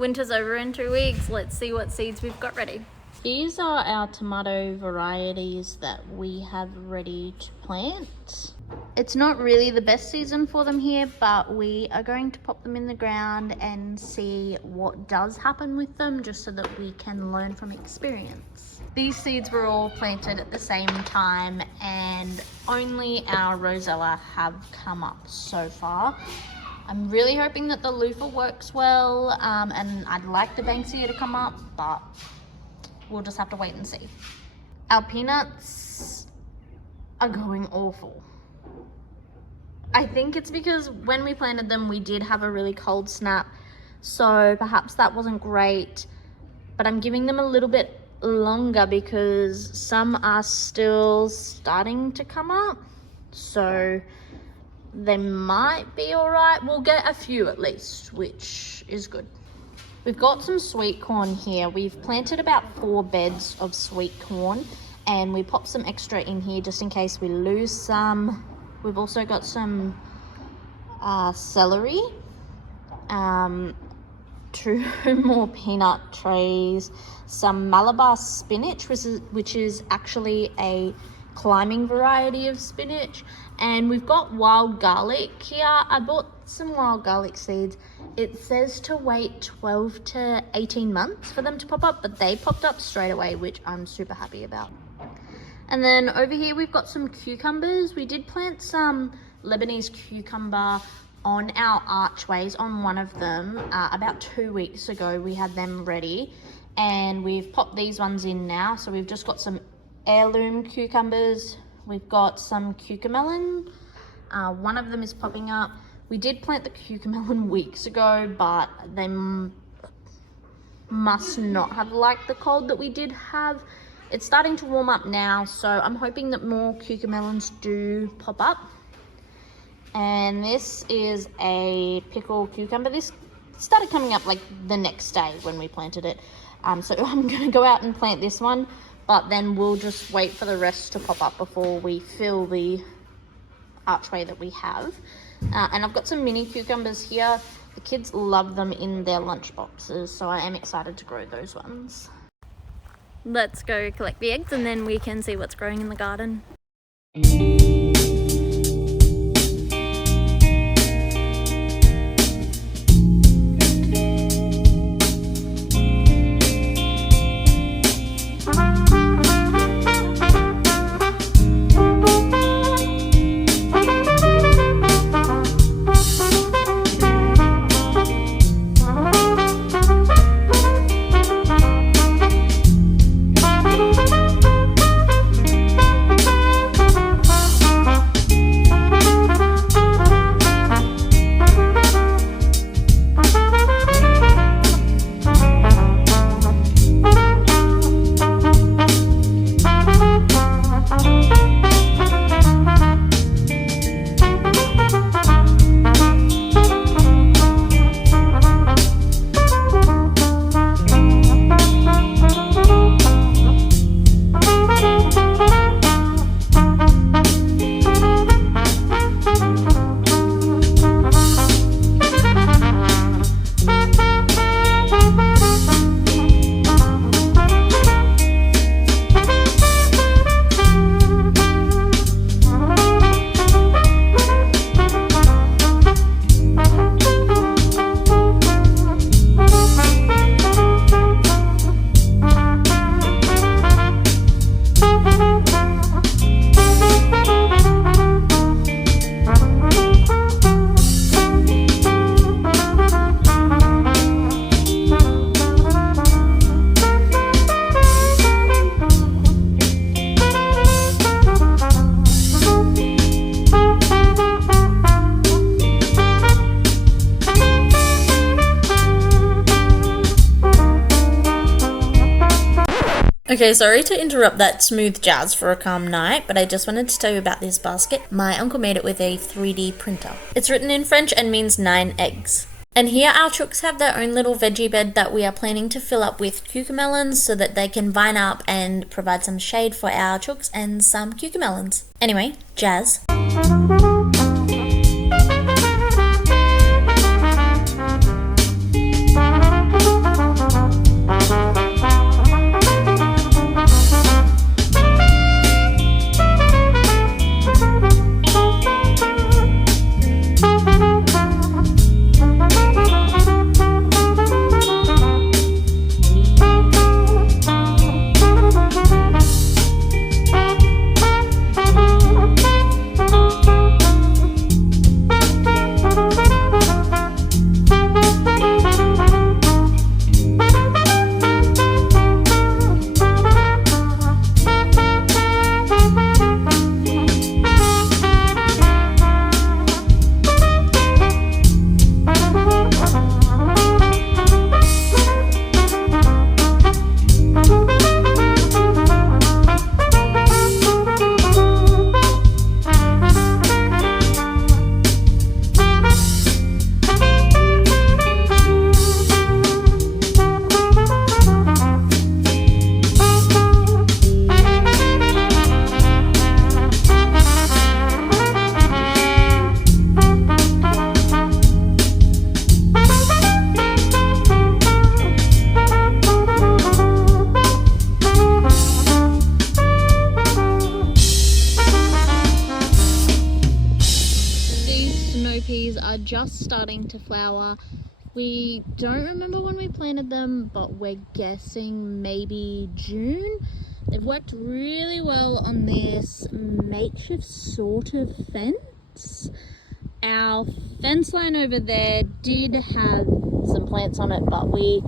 Winter's over in 2 weeks. Let's see what seeds we've got ready. These are our tomato varieties that we have ready to plant. It's not really the best season for them here, but we are going to pop them in the ground and see what does happen with them, just so that we can learn from experience. These seeds were all planted at the same time, and only our Rosella have come up so far. I'm really hoping that the loofah works well, and I'd like the Banksia to come up, but we'll just have to wait and see. Our peanuts are going awful. I think it's because when we planted them, we did have a really cold snap, so perhaps that wasn't great, but I'm giving them a little bit longer because some are still starting to come up, so they might be all right. We'll get a few at least, which is good. We've got some sweet corn here. We've planted about 4 beds of sweet corn, and we popped some extra in here just in case we lose some. We've also got some celery, 2 more peanut trays, some Malabar spinach, which is actually a climbing variety of spinach, and we've got wild garlic here. I bought some wild garlic seeds. It says to wait 12 to 18 months for them to pop up, but they popped up straight away, which I'm super happy about. And then over here we've got some cucumbers. We did plant some Lebanese cucumber on our archways, on one of them, about 2 weeks ago. We had them ready, and we've popped these ones in now. So we've just got some heirloom cucumbers. We've got some cucamelon. One of them is popping up. We did plant the cucamelon weeks ago, but they must not have liked the cold that we did have. It's starting to warm up now, so I'm hoping that more cucamelons do pop up. And this is a pickled cucumber. This started coming up like the next day when we planted it. So I'm gonna go out and plant this one, but then we'll just wait for the rest to pop up before we fill the archway that we have. And I've got some mini cucumbers here. The kids love them in their lunch boxes, so I am excited to grow those ones. Let's go collect the eggs and then we can see what's growing in the garden. Okay, sorry to interrupt that smooth jazz for a calm night, but I just wanted to tell you about this basket. My uncle made it with a 3D printer. It's written in French and means 9 eggs. And here our chooks have their own little veggie bed that we are planning to fill up with cucamelons so that they can vine up and provide some shade for our chooks and some cucamelons. Anyway, jazz. just starting to flower. We don't remember when we planted them, but we're guessing maybe June. They've worked really well on this makeshift sort of fence. Our fence line over there did have some plants on it, but we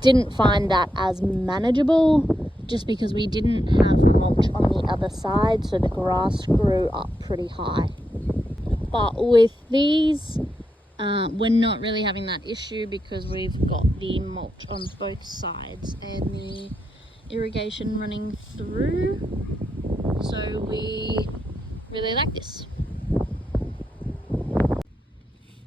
didn't find that as manageable just because we didn't have mulch on the other side, so the grass grew up pretty high. But with these, we're not really having that issue because we've got the mulch on both sides and the irrigation running through, so we really like this.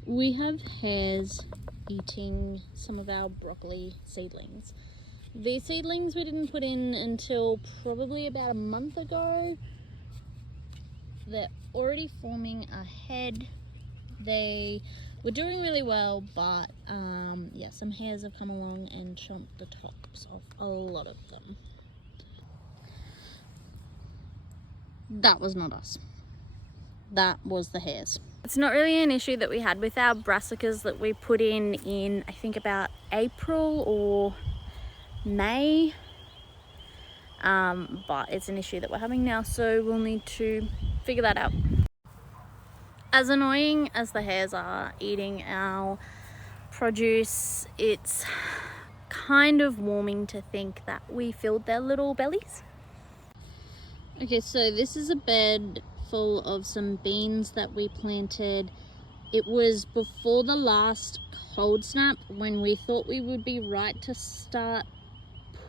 We have hares eating some of our broccoli seedlings. These seedlings we didn't put in until probably about a month ago. They're already forming a head. They were doing really well, but yeah, some hares have come along and chomped the tops off a lot of them. That was not us. That was the hares. It's not really an issue that we had with our brassicas that we put in I think about April or May, but it's an issue that we're having now, so we'll need to figure that out. As annoying as the hares are eating our produce, it's kind of warming to think that we filled their little bellies. Okay, so this is a bed full of some beans that we planted. It was before the last cold snap when we thought we would be right to start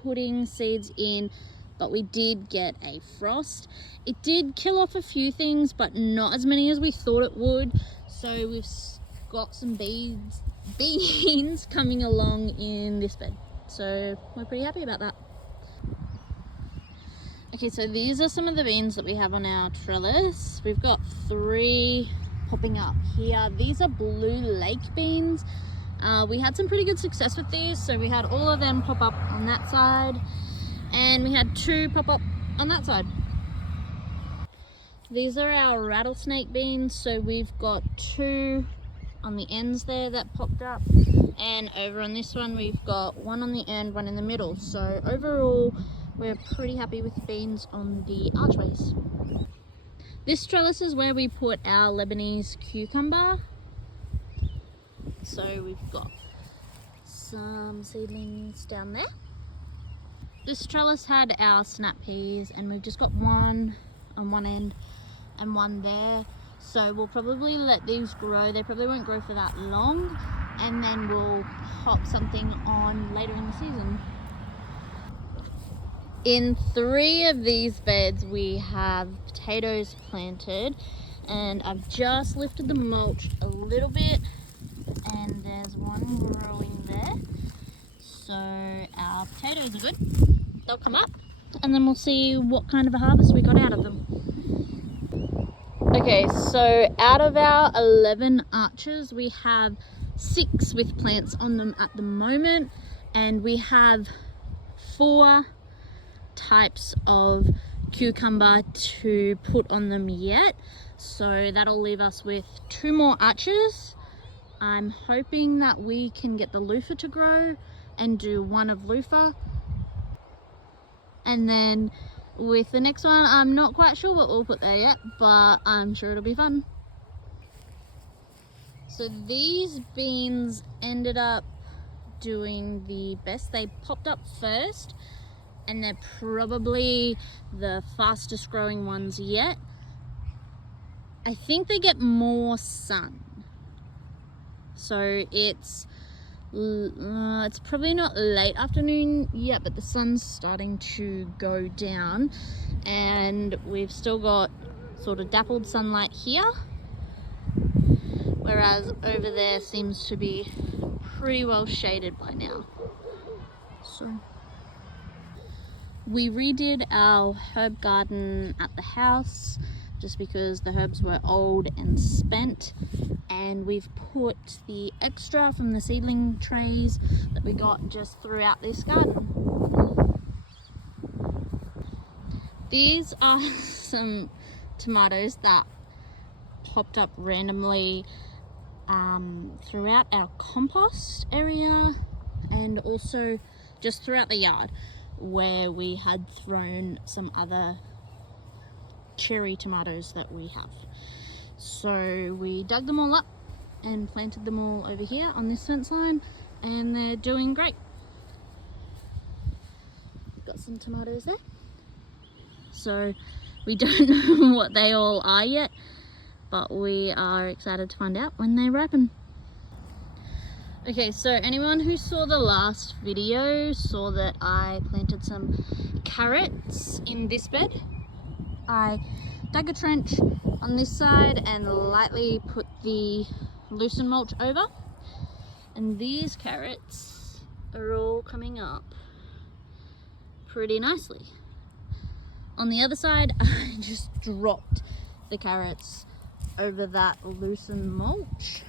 putting seeds in, but we did get a frost. It did kill off a few things, but not as many as we thought it would. So we've got some beans coming along in this bed. So we're pretty happy about that. Okay, so these are some of the beans that we have on our trellis. We've got 3 popping up here. These are blue lake beans. We had some pretty good success with these, so we had all of them pop up on that side, and we had 2 pop up on that side. These are our rattlesnake beans, so we've got 2 on the ends there that popped up, and over on this one we've got 1 on the end, 1 in the middle. So overall we're pretty happy with the beans on the archways. This trellis is where we put our Lebanese cucumber. So we've got some seedlings down there. This trellis had our snap peas, and we've just got 1 on one end and 1 there. So we'll probably let these grow. They probably won't grow for that long, and then we'll pop something on later in the season. In 3 of these beds we have potatoes planted, and I've just lifted the mulch a little bit, and there's 1 growing there. So our potatoes are good. They'll come up, and then we'll see what kind of a harvest we got out of them. Okay, so out of our 11 arches we have 6 with plants on them at the moment, and we have 4 types of cucumber to put on them yet, so that'll leave us with 2 more arches. I'm hoping that we can get the loofah to grow and do 1 of loofah, and then with the next one I'm not quite sure what we'll put there yet, but I'm sure it'll be fun. So these beans ended up doing the best. They popped up first, and they're probably the fastest growing ones yet. I think they get more sun, so it's probably not late afternoon yet, but the sun's starting to go down, and we've still got sort of dappled sunlight here, whereas over there seems to be pretty well shaded by now. So we redid our herb garden at the house just because the herbs were old and spent, and we've put the extra from the seedling trays that we got just throughout this garden. These are some tomatoes that popped up randomly throughout our compost area and also just throughout the yard where we had thrown some other cherry tomatoes that we have. So we dug them all up and planted them all over here on this fence line, and they're doing great. Got some tomatoes there. So we don't know what they all are yet, but we are excited to find out when they ripen. Okay, so anyone who saw the last video saw that I planted some carrots in this bed. I dug a trench on this side and lightly put the loosen mulch over, and these carrots are all coming up pretty nicely. On the other side, I just dropped the carrots over that loosened mulch,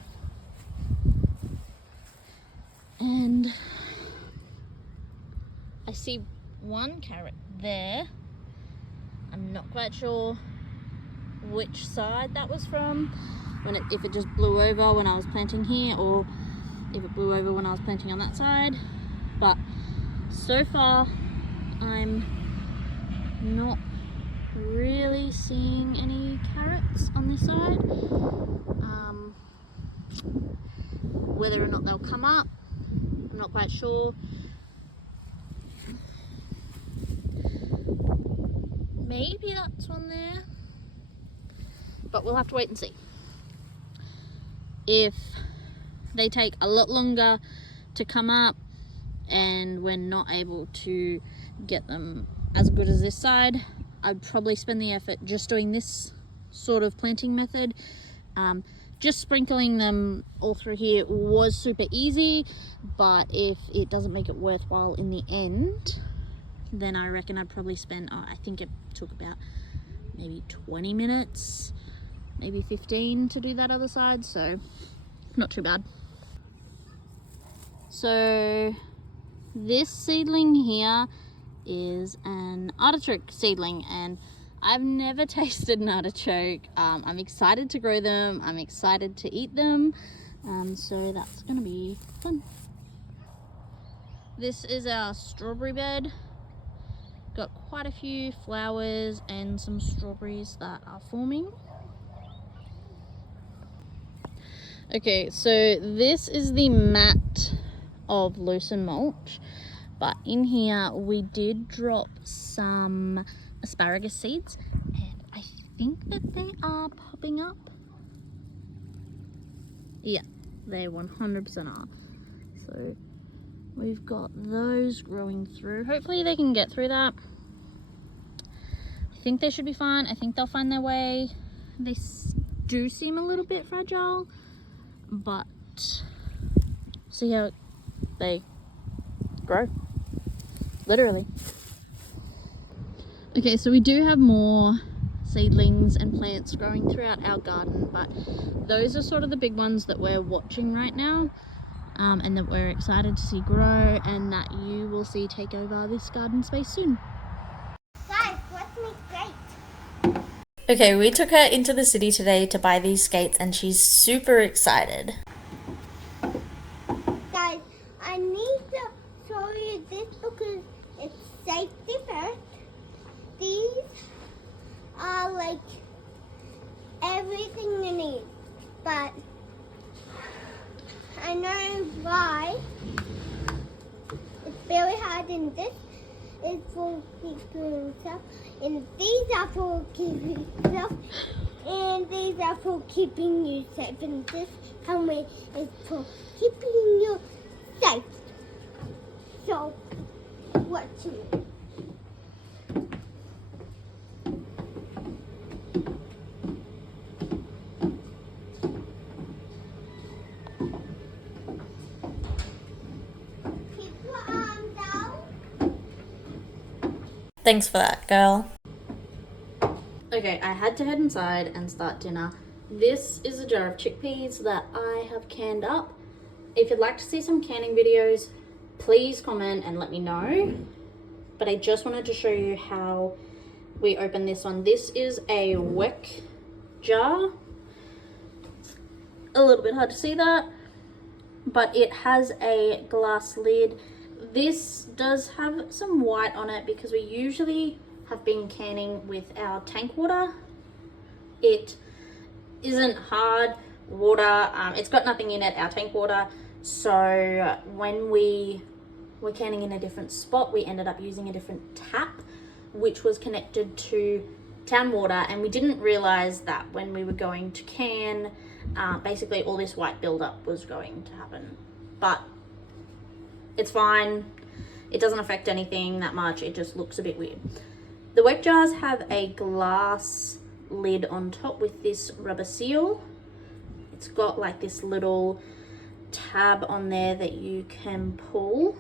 and I see one carrot there. I'm not quite sure which side that was from, if it just blew over when I was planting here, or if it blew over when I was planting on that side. But so far I'm not really seeing any carrots on this side. Whether or not they'll come up, I'm not quite sure. Maybe that's one there, but we'll have to wait and see. If they take a lot longer to come up and we're not able to get them as good as this side, I'd probably spend the effort just doing this sort of planting method. Just sprinkling them all through here was super easy, but if it doesn't make it worthwhile in the end, then I reckon I'd probably spend, I think it took about maybe 20 minutes, maybe 15 to do that other side, so not too bad. So this seedling here is an artichoke seedling, and I've never tasted an artichoke. I'm excited to grow them, I'm excited to eat them, so that's gonna be fun. This is our strawberry bed. Got quite a few flowers and some strawberries that are forming. Okay, so this is the mat of loosen mulch, but in here we did drop some asparagus seeds, and I think that they are popping up. Yeah, they 100% are. So we've got those growing through. Hopefully they can get through that. I think they should be fine. I think they'll find their way. They do seem a little bit fragile, but see how they grow, literally. Okay, so we do have more seedlings and plants growing throughout our garden, but those are sort of the big ones that we're watching right now, and that we're excited to see grow, and that you will see take over this garden space soon. Guys, let's make skates. Okay, we took her into the city today to buy these skates, and she's super excited. Guys, I need to show you this because it's safety first. These are like everything you need, but I know why it's very hard, and this is for keeping yourself, and these are for keeping yourself, and these are for keeping you safe, and this helmet is for keeping you safe. So, what to do? Thanks for that, girl. Okay, I had to head inside and start dinner. This is a jar of chickpeas that I have canned up. If you'd like to see some canning videos, please comment and let me know. But I just wanted to show you how we open this one. This is a wick jar. a little bit hard to see that, but it has a glass lid. This does have some white on it because we usually have been canning with our tank water. It isn't hard water, it's got nothing in it, our tank water. So when we were canning in a different spot, we ended up using a different tap which was connected to town water, and we didn't realize that when we were going to can, basically all this white buildup was going to happen. But it's fine, it doesn't affect anything that much, it just looks a bit weird. The wet jars have a glass lid on top with this rubber seal. It's got like this little tab on there that you can pull.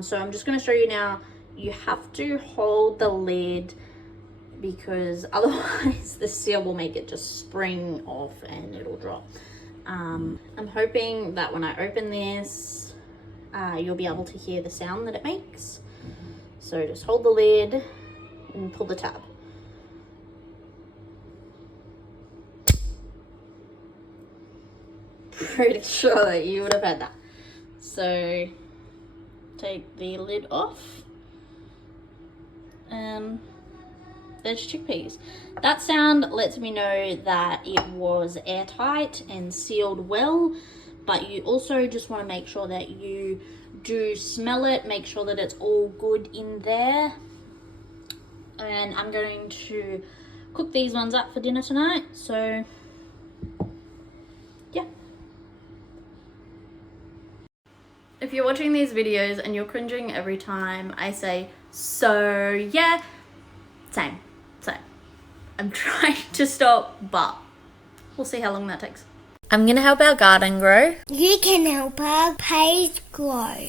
So I'm just going to show you now. You have to hold the lid because otherwise the seal will make it just spring off and it'll drop. I'm hoping that when I open this, you'll be able to hear the sound that it makes. So just hold the lid and pull the tab. Pretty sure that you would have had that. So take the lid off, and there's chickpeas. That sound lets me know that it was airtight and sealed well, but you also just want to make sure that you do smell it, make sure that it's all good in there. And I'm going to cook these ones up for dinner tonight, so yeah. If you're watching these videos and you're cringing every time I say, so yeah, same. I'm trying to stop, but we'll see how long that takes. I'm gonna help our garden grow. You can help our page grow.